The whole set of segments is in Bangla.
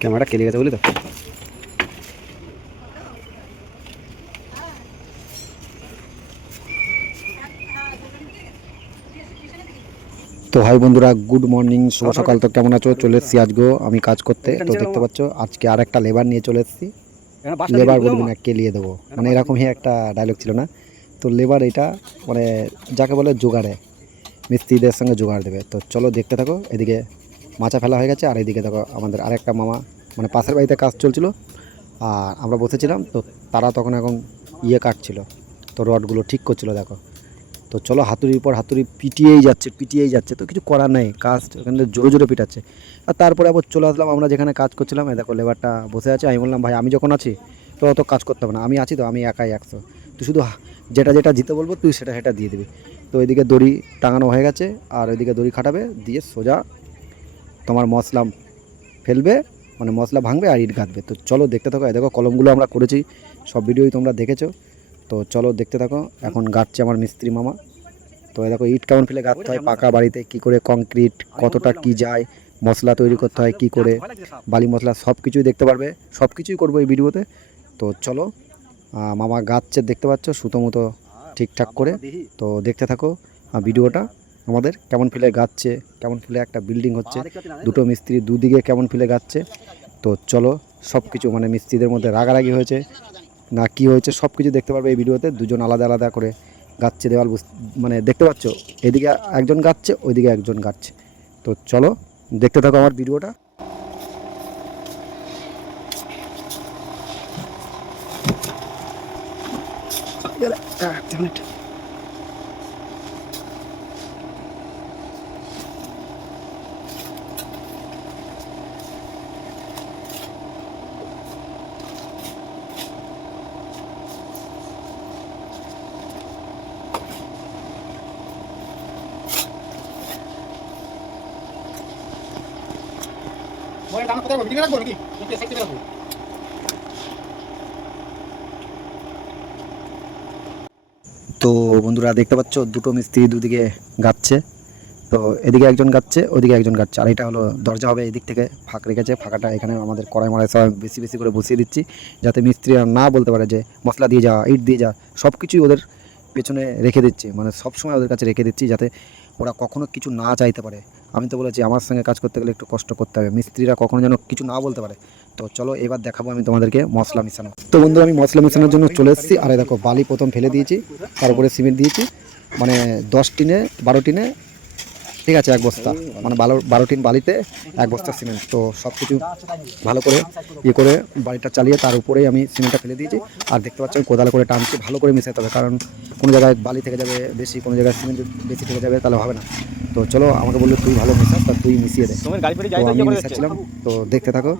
ক্যামেরাটা কেটে গেছে বুঝলি তো। তো হাই বন্ধুরা, গুড মর্নিং, শুভ সকাল। তো কেমন আছো? চলে এসেছি আজকেও আমি কাজ করতে। তো দেখতে পাচ্ছ আজকে আর একটা লেবার নিয়ে চলে এসেছি। লেবার বলবি না, কেলিয়ে দেবো, মানে এরকমই একটা ডায়লগ ছিল না? তো লেবার এটা মানে যাকে বলে জোগাড়ে, মিস্ত্রিদের সঙ্গে জোগাড় দেবে। তো চলো দেখতে থাকো। এদিকে মাচা ফেলা হয়ে গেছে, আর এদিকে দেখো আমাদের আরেকটা মামা, মানে পাশের বাড়িতে কাজ চলছিল আর আমরা বসেছিলাম। তো তারা তখন এখন কাটছিল, তো রডগুলো ঠিক করছিল দেখো। তো চলো, হাতুড়ির পর হাতুড়ি পিটিয়েই যাচ্ছে, তো কিছু করার নেই, কাজ ওখানে জোরে জোরে পিটাচ্ছে। আর তারপরে আবার চলে আসলাম আমরা যেখানে কাজ করছিলাম। দেখো লেবারটা বসে আছে। আমি বললাম, ভাই আমি যখন আছি তো অত কাজ করতে হবে না, আমি আছি তো, আমি একাই 100, তুই শুধু যেটা যেটা দিতে বলবো তুই সেটা সেটা দিয়ে দিবি। তো এদিকে দড়ি টাঙানো হয়ে গেছে, আর ওইদিকে দড়ি খাটাবে, দিয়ে সোজা তোমার মশলা ফেলবে, মানে মশলা ভাঙবে আর ইট গাঁথবে। তো চলো দেখতে থাকো। দেখো কলমগুলো আমরা করেছি, সব ভিডিওই তোমরা দেখেছো। তো চলো দেখতে থাকো। এখন গাঁথছে আমার মিস্ত্রি মামা। তো দেখো ইট কেমন ফেলে গাঁথতে হয়, পাকা বাড়িতে কি করে কংক্রিট কতটা কি যায়, মশলা তৈরি করতে হয় কি করে, বালি মশলা সব কিছুই দেখতে পারবে, সব কিছুই করবো এই ভিডিওতে। তো চলো, মামা গাঁথছে দেখতে পাচ্ছ সুতো মতো ঠিকঠাক করে। তো দেখতে থাকো ভিডিওটা, আমাদের কেমন ফেলে গাঁথছে, কেমন ফেলে একটা বিল্ডিং হচ্ছে, দুটো মিস্ত্রি দুদিকে কেমন ফেলে গাঁথছে। তো চলো, সব কিছু মানে মিস্ত্রিদের মধ্যে রাগারাগি হয়েছে না কি হয়েছে সব কিছু দেখতে পারবে এই ভিডিওতে। দুজন আলাদা আলাদা করে গাচ্ছে দেওয়াল, মানে দেখতে পাচ্ছ এদিকে একজন গাচ্ছে, ওইদিকে একজন গাচ্ছে। তো চলো দেখতে থাকো আমার ভিডিওটা। তো বন্ধুরা দেখতে পাচ্ছ দুটো মিস্ত্রি দুদিকে গাচ্ছে। তো এদিকে একজন গাচ্ছে, ওইদিকে একজন গাচ্ছে। আর এটা হলো দরজা হবে, এদিক থেকে ফাঁক রেখেছে, ফাঁকাটা এখানে আমাদের কড়াই মড়াই সব বেশি বেশি করে বসিয়ে দিচ্ছি, যাতে মিস্ত্রি আর না বলতে পারে যে মশলা দিয়ে যা, ইট দিয়ে যা। সব কিছুই ওদের পেছনে রেখে দিচ্ছি, মানে সব সময় ওদের কাছে রেখে দিচ্ছি, যাতে ওরা কখনো কিছু না চাইতে পারে। আমি তো বলেছি আমার সঙ্গে কাজ করতে গেলে একটু কষ্ট করতে হবে, মিস্ত্রিরা কখনো যেন কিছু না বলতে পারে। তো চলো এবার দেখাবো আমি তোমাদেরকে মশলা মিশানো। তো বন্ধু আমি মশলা মিশানোর জন্য চলে এসেছি। আর দেখো বালি প্রথম ফেলে দিয়েছি, তার উপরে সিমেন্ট দিয়েছি, মানে 10 টিনে 12 টিনে, ঠিক আছে, 1 বস্তা, মানে 12 টিন বালিতে 1 বস্তা সিমেন্ট। তো সব কিছু ভালো করে করে বাড়িটা চালিয়ে তার উপরেই আমি সিমেন্টটা ফেলে দিয়েছি। আর দেখতে পাচ্ছি আমি কোদাল করে টানছি, ভালো করে মেশাতে হবে, কারণ কোনো জায়গায় বালি থেকে যাবে বেশি, কোনো জায়গায় সিমেন্ট বেশি থেকে যাবে, তাহলে হবে না। তো চলো, আমাকে বললো তুই ভালো মেশাস, তা তুই মিশিয়ে দে। তো আমি মেশাচ্ছিলাম। তো দেখতে থাকো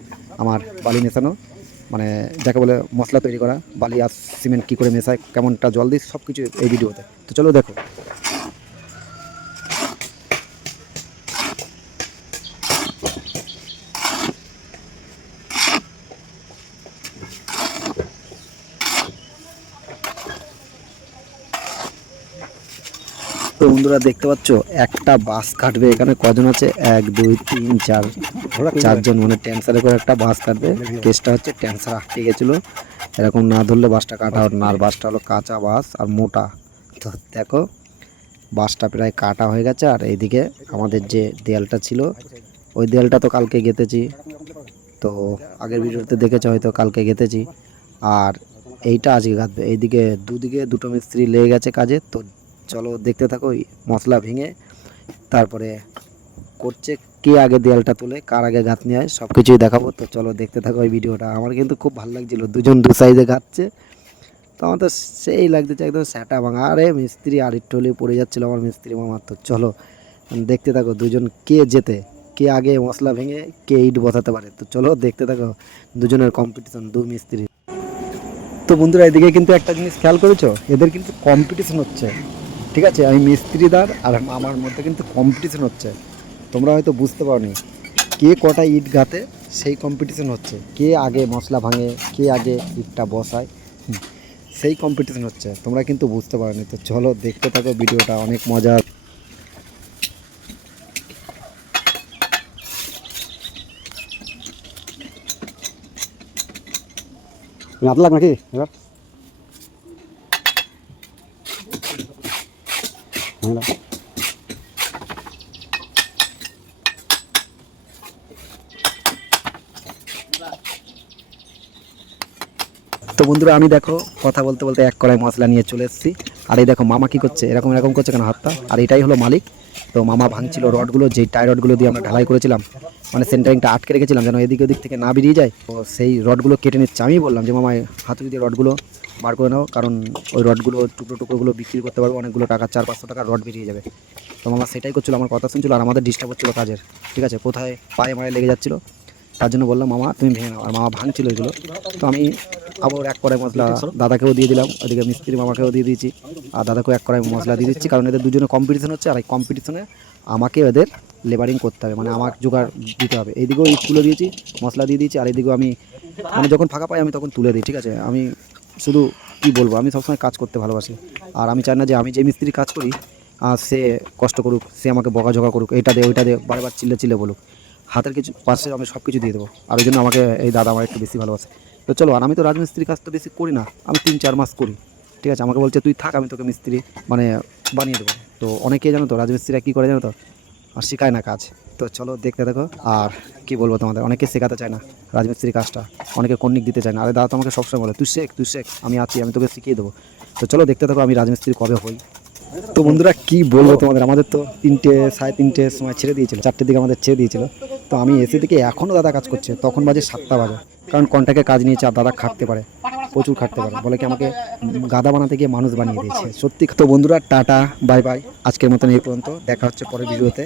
আমার বালি মেশানো, মানে যাকে বলে মশলা তৈরি করা, বালি আর সিমেন্ট কী করে মেশায়, কেমনটা জল দিই, সব কিছু এই ভিডিওতে। তো চলো দেখো। তো বন্ধুরা দেখতে পাচ্ছ একটা বাস কাটবে, এখানে কজন আছে, 1 2 3 4, 4জন, মানে ট্যান্সারে করে একটা বাস কাটবে। কেসটা হচ্ছে ট্যান্সার আটকে গেছিলো, এরকম না ধরলে বাসটা কাটা হতো না। আর বাসটা হলো কাঁচা বাস আর মোটা। তো দেখো বাসটা প্রায় কাটা হয়ে গেছে। আর এইদিকে আমাদের যে দেয়ালটা ছিল, ওই দেয়ালটা তো কালকে গেঁথেছি, তো আগের ভিডিওতে দেখেছো হয়তো, কালকে গেঁথেছি। আর এইটা আজকে গাঁথবে। এইদিকে দুদিকে দুটো মিস্ত্রি লেগে গেছে কাজে। তো চলো দেখতে থাকো, মশলা ভেঙে তারপরে করছে, কে আগে দেয়ালটা তোলে, কার আগে গাঁথনি হয়, সব কিছুই দেখাবো। তো চলো দেখতে থাকো এই ভিডিওটা। আমার কিন্তু খুব ভালো লাগছিল, দুজন দু সাইডে গাঁথছে, তো আমার তো সেই লাগতেছে একদম স্যাটা ভাঙা। আরে মিস্ত্রি আর একটু হলে পড়ে যাচ্ছিলো আমার মিস্ত্রি মামার। তো চলো দেখতে থাকো দুজন কে জেতে, কে আগে মশলা ভেঙে কে ইট বসাতে পারে। তো চলো দেখতে থাকো দুজনের কম্পিটিশন, দু মিস্ত্রি। তো বন্ধুরা এদিকে কিন্তু একটা জিনিস খেয়াল করেছো, এদের কিন্তু কম্পিটিশন হচ্ছে, ঠিক আছে, আমি মিস্ত্রিদার আর আমার মধ্যে কিন্তু কম্পিটিশন হচ্ছে। তোমরা হয়তো বুঝতে পারোনি, কে কটা ইট গাঁথে সেই কম্পিটিশন হচ্ছে, কে আগে মশলা ভাঙে, কে আগে ইটটা বসায়, সেই কম্পিটিশন হচ্ছে। তোমরা কিন্তু বুঝতে পারোনি। তো চলো দেখতে থাকো ভিডিওটা, অনেক মজা। হাত লাগ নাকি এবার তো বন্ধুরা আমি দেখো কথা বলতে বলতে এক কড়াই মশলা নিয়ে চলে এসেছি। আর এই দেখো মামা কি করছে, এরকম এরকম করছে কেন হাতটা। আর এটাই হলো মালিক। তো মামা ভাঙছিল রডগুলো, যেই টাই রডগুলো দিয়ে আমরা ঢালাই করেছিলাম, মানে সেন্টারিংটা আটকে রেখেছিলাম যেন এদিক ওদিক থেকে না বেরিয়ে যায়। তো সেই রডগুলো কেটে নিচ্ছে। আমি বললাম যে মামা হাতুড়ি দিয়ে রডগুলো বার করে নাও, কারণ ওই রডগুলো টুকরো টুকরোগুলো বিক্রি করতে পারবো অনেকগুলো টাকা, 400-500 টাকার রড বেরিয়ে যাবে। তো মামা সেটাই করছিল, আমার কথা শুনছিল আর আমাদের ডিস্টার্ব হচ্ছিলো কাজের, ঠিক আছে, কোথায় পায়ে মায়ে লেগে যাচ্ছিলো। তার জন্য বললাম মামা তুমি ভেঙে নাও। আর মামা ভাঙছিল এগুলো। তো আমি আবার এক কড়াই মশলা দাদাকেও দিয়ে দিলাম, ওদিকে মিস্ত্রি মামাকেও দিয়ে দিয়েছি, আর দাদাকেও এক কড়াই মশলা দিয়ে দিচ্ছি, কারণ এদের দুজনে কম্পিটিশন হচ্ছে। আর এই কম্পিটিশনে আমাকে এদের লেবারিং করতে হবে, মানে আমার জোগাড় দিতে হবে। এইদিকেও ইট তুলে দিয়েছি, মশলা দিয়ে দিয়েছি, আর এইদিকেও আমি মানে যখন ফাঁকা পাই আমি তখন তুলে দিই, ঠিক আছে। আমি শুধু কি বলবো, আমি সবসময় কাজ করতে ভালোবাসি। আর আমি চাই না যে আমি যে মিস্ত্রি কাজ করি সে কষ্ট করুক, সে আমাকে বকাঝকা করুক, এটা দে ওইটা দে বারবার চিল্লে চিল্লে বলুক। হাতের কিছু পাশে আমি সব কিছু দিয়ে দেবো। আর ওই জন্য আমাকে এই দাদা আমার একটু বেশি ভালোবাসে। তো চলো, আর আমি তো রাজমিস্ত্রির কাজ তো বেশি করি না, আমি 3-4 মাস করি, ঠিক আছে। আমাকে বলছে তুই থাক, আমি তোকে মিস্ত্রি মানে বানিয়ে দেবো। তো অনেকেই জানো তো রাজমিস্ত্রিরা কী করে জানো তো, আর শেখায় না কাজ। তো চলো দেখতে দেখো। আর কি বলবো তোমাদের, অনেকে শেখাতে চায় না রাজমিস্ত্রি কাজটা, অনেকে কর্নিক দিতে চায় না। আরে দাদা তোমাকে সবসময় বলে তুই শেখ, আমি আছি, আমি তোকে শিখিয়ে দেবো। তো চলো দেখতে থাকো আমি রাজমিস্ত্রি কবে হই। তো বন্ধুরা কি বলবো তোমাদের, আমাদের তো 3-3:30 সময় ছেড়ে দিয়েছিল, 4টের দিকে আমাদের ছেড়ে দিয়েছিল। তো আমি এসে থেকে এখনও দাদা কাজ করছে, তখন বাজে 7টা বাজে, কারণ কন্ট্রাক্টে কাজ নিয়েছে। আর দাদা খাটতে পারে, প্রচুর খাটতে পারে, বলে কি আমাকে গাদা বানাতে গিয়ে মানুষ বানিয়ে দিয়েছে সত্যি। তো বন্ধুরা টাটা বাই বাই, আজকের মতন এই পর্যন্ত, দেখা হচ্ছে পরের ভিডিওতে।